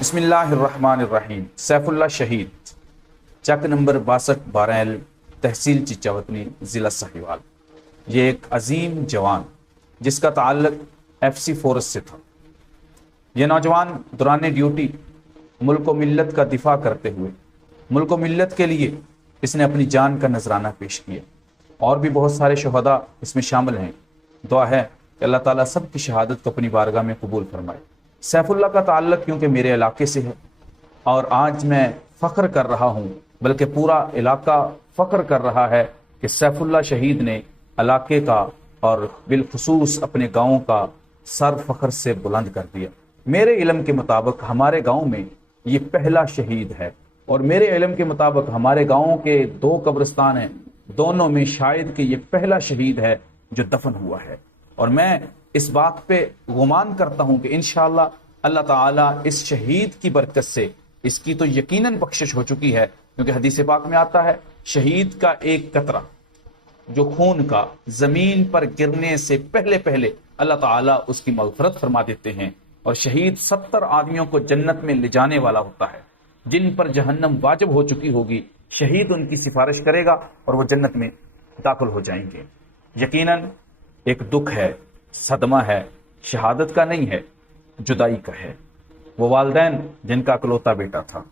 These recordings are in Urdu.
بسم اللہ الرحمن الرحیم۔ سیف اللہ شہید، چک نمبر 62/12L، تحصیل چچاوطنی، ضلع ساہیوال۔ یہ ایک عظیم جوان جس کا تعلق FC فورس سے تھا۔ یہ نوجوان دوران ڈیوٹی ملک و ملت کا دفاع کرتے ہوئے ملک و ملت کے لیے اس نے اپنی جان کا نذرانہ پیش کیا۔ اور بھی بہت سارے شہداء اس میں شامل ہیں۔ دعا ہے کہ اللہ تعالیٰ سب کی شہادت کو اپنی بارگاہ میں قبول فرمائے۔ سیف اللہ کا تعلق کیونکہ میرے علاقے سے ہے اور آج میں فخر کر رہا ہوں، بلکہ پورا علاقہ فخر کر رہا ہے کہ سیف اللہ شہید نے علاقے کا اور بالخصوص اپنے گاؤں کا سر فخر سے بلند کر دیا۔ میرے علم کے مطابق ہمارے گاؤں میں یہ پہلا شہید ہے، اور میرے علم کے مطابق ہمارے گاؤں کے 2 قبرستان ہیں، دونوں میں شاید کہ یہ پہلا شہید ہے جو دفن ہوا ہے۔ اور میں اس بات پہ گمان کرتا ہوں کہ انشاءاللہ اللہ تعالیٰ اس شہید کی برکت سے اس کی تو یقیناً بخشش ہو چکی ہے، کیونکہ حدیث پاک میں آتا ہے شہید کا ایک قطرہ جو خون کا زمین پر گرنے سے پہلے اللہ تعالیٰ اس کی مغفرت فرما دیتے ہیں، اور شہید 70 آدمیوں کو جنت میں لے جانے والا ہوتا ہے جن پر جہنم واجب ہو چکی ہوگی۔ شہید ان کی سفارش کرے گا اور وہ جنت میں داخل ہو جائیں گے۔ یقیناً ایک دکھ ہے، صدمہ ہے، شہادت کا نہیں ہے، جدائی کا ہے۔ وہ والدین جن کا اکلوتا بیٹا تھا،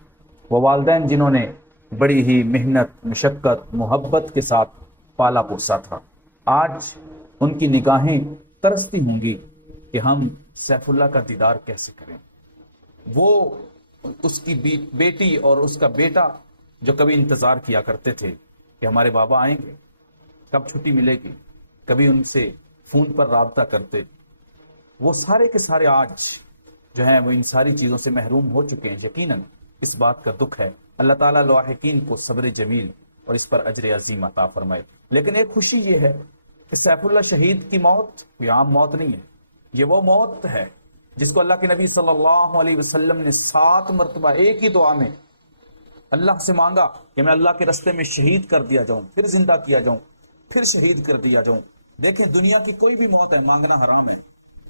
وہ والدین جنہوں نے بڑی ہی محنت، مشقت، محبت کے ساتھ پالا پوسا تھا، آج ان کی نگاہیں ترستی ہوں گی کہ ہم سیف اللہ کا دیدار کیسے کریں۔ وہ اس کی بیٹی اور اس کا بیٹا جو کبھی انتظار کیا کرتے تھے کہ ہمارے بابا آئیں گے، کب چھٹی ملے گی، کبھی ان سے فون پر رابطہ کرتے، وہ سارے کے سارے آج جو ہیں وہ ان ساری چیزوں سے محروم ہو چکے ہیں۔ یقیناً اس بات کا دکھ ہے۔ اللہ تعالیٰ لاحقین کو صبر جمیل اور اس پر اجر عظیم عطا فرمائے۔ لیکن ایک خوشی یہ ہے کہ سیف اللہ شہید کی موت کوئی عام موت نہیں ہے، یہ وہ موت ہے جس کو اللہ کے نبی صلی اللہ علیہ وسلم نے 7 مرتبہ ایک ہی دعا میں اللہ سے مانگا کہ میں اللہ کے راستے میں شہید کر دیا جاؤں، پھر زندہ کیا جاؤں، پھر شہید کر دیا جاؤں۔ دیکھیں دنیا کی کوئی بھی موت ہے، مانگنا حرام ہے۔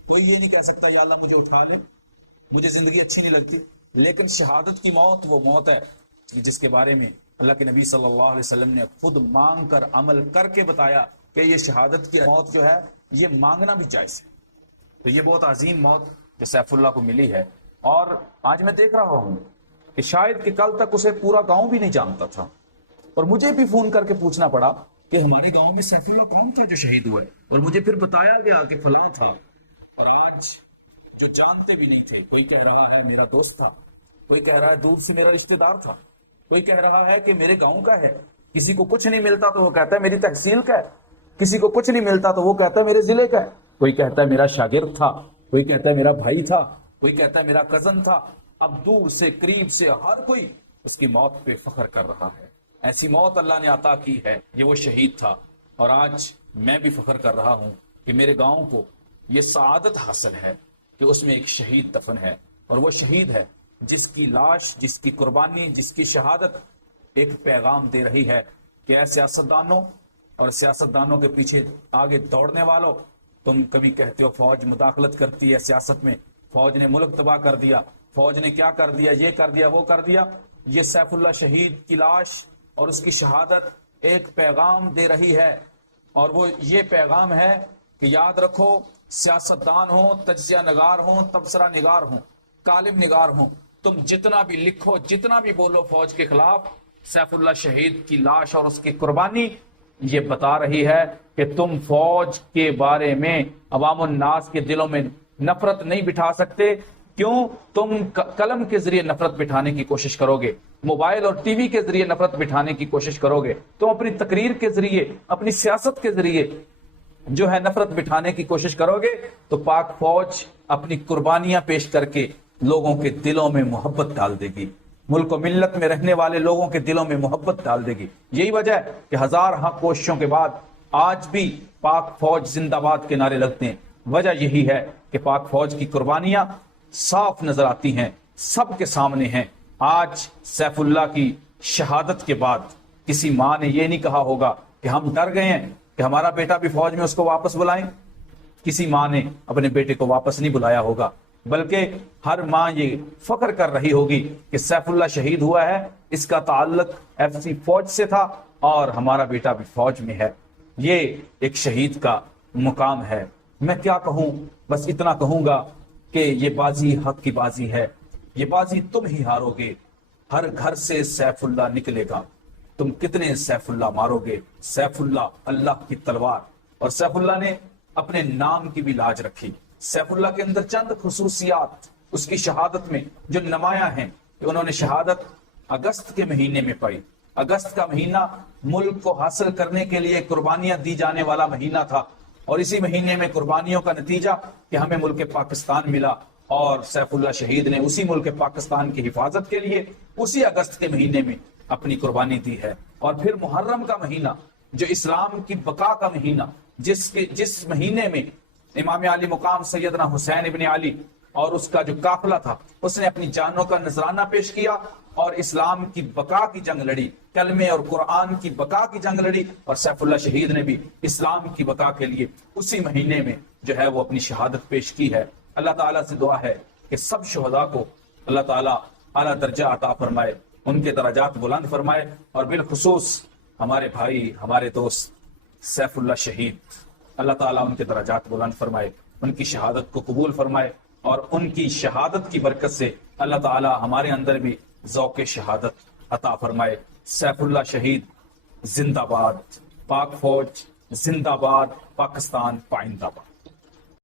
کوئی یہ نہیں کہہ سکتا یا اللہ مجھے اٹھا لے، مجھے زندگی اچھی نہیں لگتی، لیکن شہادت کی موت وہ موت ہے جس کے بارے میں اللہ کے نبی صلی اللہ علیہ وسلم نے خود مانگ کر عمل کر کے بتایا کہ یہ شہادت کی موت جو ہے یہ مانگنا بھی جائز ہے۔ تو یہ بہت عظیم موت جو سیف اللہ کو ملی ہے، اور آج میں دیکھ رہا ہوں کہ شاید کہ کل تک اسے پورا گاؤں بھی نہیں جانتا تھا، اور مجھے بھی فون کر کے پوچھنا پڑا کہ ہمارے گاؤں میں سیف اللہ کون تھا جو شہید ہوا ہے، اور مجھے پھر بتایا گیا کہ فلاں تھا۔ اور آج جو جانتے بھی نہیں تھے، کوئی کہہ رہا ہے میرا دوست تھا، کوئی کہہ رہا ہے دور سے میرا رشتہ دار تھا، کوئی کہہ رہا ہے کہ میرے گاؤں کا ہے، کسی کو کچھ نہیں ملتا تو وہ کہتا ہے میری تحصیل کا ہے، کسی کو کچھ نہیں ملتا تو وہ کہتا ہے میرے ضلع کا ہے، کوئی کہتا ہے میرا شاگرد تھا، کوئی کہتا ہے میرا بھائی تھا، کوئی کہتا ہے میرا کزن تھا۔ اب دور سے قریب سے ہر کوئی اس کی موت پہ فخر کر رہا ہے۔ ایسی موت اللہ نے عطا کی ہے، یہ وہ شہید تھا۔ اور آج میں بھی فخر کر رہا ہوں کہ میرے گاؤں کو یہ سعادت حاصل ہے کہ اس میں ایک شہید دفن ہے، اور وہ شہید ہے جس کی لاش، جس کی قربانی، جس کی شہادت ایک پیغام دے رہی ہے کہ اے سیاستدانوں اور سیاستدانوں کے پیچھے آگے دوڑنے والوں، تم کبھی کہتے ہو فوج مداخلت کرتی ہے سیاست میں، فوج نے ملک تباہ کر دیا، فوج نے کیا کر دیا، یہ کر دیا، وہ کر دیا۔ یہ سیف اللہ شہید کی لاش اور اس کی شہادت ایک پیغام دے رہی ہے، اور وہ یہ پیغام ہے کہ یاد رکھو سیاستدان ہوں، تجزیہ نگار ہوں، تبصرہ نگار ہوں، کالم نگار ہوں، تم جتنا بھی لکھو، جتنا بھی بولو فوج کے خلاف، سیف اللہ شہید کی لاش اور اس کی قربانی یہ بتا رہی ہے کہ تم فوج کے بارے میں عوام الناس کے دلوں میں نفرت نہیں بٹھا سکتے۔ کیوں؟ تم قلم کے ذریعے نفرت بٹھانے کی کوشش کرو گے، موبائل اور ٹی وی کے ذریعے نفرت بٹھانے کی کوشش کرو گے، تم اپنی تقریر کے ذریعے، اپنی سیاست کے ذریعے جو ہے نفرت بٹھانے کی کوشش کرو گے، تو پاک فوج اپنی قربانیاں پیش کر کے لوگوں کے دلوں میں محبت ڈال دے گی، ملک و ملت میں رہنے والے لوگوں کے دلوں میں محبت ڈال دے گی۔ یہی وجہ ہے کہ ہزارہ کوششوں کے بعد آج بھی پاک فوج زندہ باد کے نعرے لگتے ہیں۔ وجہ یہی ہے کہ پاک فوج کی قربانیاں صاف نظر آتی ہیں، سب کے سامنے ہیں۔ آج سیف اللہ کی شہادت کے بعد کسی ماں نے یہ نہیں کہا ہوگا کہ ہم ڈر گئے ہیں کہ ہمارا بیٹا بھی فوج میں، اس کو واپس بلائیں۔ کسی ماں نے اپنے بیٹے کو واپس نہیں بلایا ہوگا۔ بلکہ ہر ماں یہ فخر کر رہی ہوگی کہ سیف اللہ شہید ہوا ہے، اس کا تعلق FC فوج سے تھا اور ہمارا بیٹا بھی فوج میں ہے۔ یہ ایک شہید کا مقام ہے۔ میں کیا کہوں، بس اتنا کہوں گا کہ یہ بازی حق کی بازی ہے، یہ بازی تم ہی ہارو گے۔ ہر گھر سے سیف اللہ نکلے گا، تم کتنے سیف اللہ مارو گے؟ سیف اللہ اللہ کی تلوار، اور سیف اللہ نے اپنے نام کی بھی لاج رکھی۔ سیف اللہ کے اندر چند خصوصیات اس کی شہادت میں جو نمایاں ہیں کہ انہوں نے شہادت اگست کے مہینے میں پائی۔ اگست کا مہینہ ملک کو حاصل کرنے کے لیے قربانیاں دی جانے والا مہینہ تھا، اور اسی مہینے میں قربانیوں کا نتیجہ کہ ہمیں ملک پاکستان ملا، اور سیف اللہ شہید نے اسی ملک پاکستان کی حفاظت کے لیے اسی اگست کے مہینے میں اپنی قربانی دی ہے۔ اور پھر محرم کا مہینہ جو اسلام کی بقا کا مہینہ، جس مہینے میں امام علی مقام سیدنا حسین ابن علی اور اس کا جو قافلہ تھا اس نے اپنی جانوں کا نذرانہ پیش کیا اور اسلام کی بقا کی جنگ لڑی، کلمے اور قرآن کی بقا کی جنگ لڑی، اور سیف اللہ شہید نے بھی اسلام کی بقا کے لیے اسی مہینے میں جو ہے وہ اپنی شہادت پیش کی ہے۔ اللہ تعالیٰ سے دعا ہے کہ سب شہداء کو اللہ تعالیٰ اعلیٰ درجہ عطا فرمائے، ان کے درجات بلند فرمائے، اور بالخصوص ہمارے بھائی، ہمارے دوست سیف اللہ شہید، اللہ تعالیٰ ان کے درجات بلند فرمائے، ان کی شہادت کو قبول فرمائے، اور ان کی شہادت کی برکت سے اللہ تعالیٰ ہمارے اندر بھی ذوق شہادت عطا فرمائے۔ سیف اللہ شہید زندہ باد، پاک فوج زندہ باد، پاکستان پائندہ باد۔